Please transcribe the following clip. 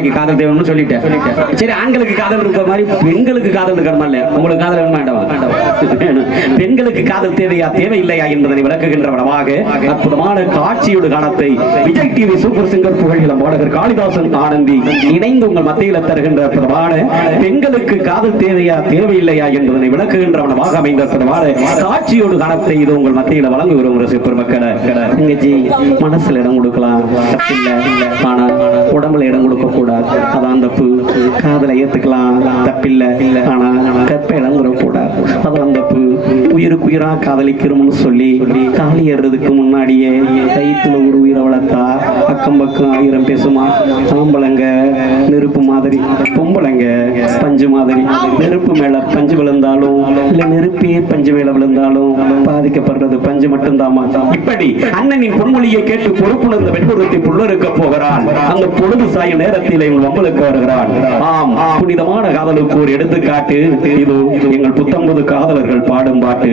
உனக்கு காதல் தேவைன்னு சொல்லிட்டேன். சரி ஆண்களுக்கு காதல் இருக்கிற மாதிரி பெண்களுக்கு காதல் இருக்கணுமா இல்லையா? உங்களுக்கு காதல் வேணுமா வேண்டாம் பெண்களுக்கு காதல் தேவையா தேவையில்லையா என்பதனை விளக்குகின்ற வளமாக அற்புதமான காட்சியோடு காலத்தை விஜய் டிவி சூப்பர் சிங்கர் புகழில பாடகர் காளிதாசன் ஆனந்தி இணைந்து உங்கள் மத்தியில் தருகின்ற அற்புதமான பெண்களுக்கு காதல் தேவையா தேவையில்லையா என்பதனை விளக்குகின்ற வளமாக அமைந்த அற்புதமான காட்சியோடு காலத்தை இது உங்கள் மத்தியில் வழங்குகிறோம் ரசிக பெருமக்களை மனசுல இடம் கொடுக்கலாம். தப்பில்லை. ஆனா உடம்புல இடம் கொடுக்க கூட கூடாது. அதான் தப்பு காதலை ஏத்துக்கலாம். தப்பில்லை. ஆனா கற்ப இடம் கூடாது அதான் தப்பு உயிருக்கு உயிரா காதலிக்கிறோம்னு சொல்லி தாலி ஏறுறதுக்கு முன்னாடியே கைத்துல ஒரு உயிரை வளர்த்தா அக்கம் பக்கம் ஆயிரம் பேசுமா. ஆம்பளைங்க நெருப்பு மாதிரி. பொம்பளைங்க பஞ்சு மாதிரி. நெருப்பு மேல பஞ்சு விழுந்தாலும் இல்ல நெருப்பே பஞ்சு மேல விழுந்தாலும் பாதிக்கப்படுறது பஞ்சு மட்டும்தாமா இப்படி அண்ணனின் பொன்மொழியை கேட்டு பொறுப்புணர்ந்த வெண்புறத்தை புள்ளருக்க போகிறான். அந்த பொழுது சாய நேரத்தில் இவன் வம்பலுக்கு வருகிறான். ஆம் புனிதமான காதலுக்கு ஒரு எடுத்துக்காட்டு. இது எங்கள் புத்தம்பது காதலர்கள் பாடும் பாட்டு.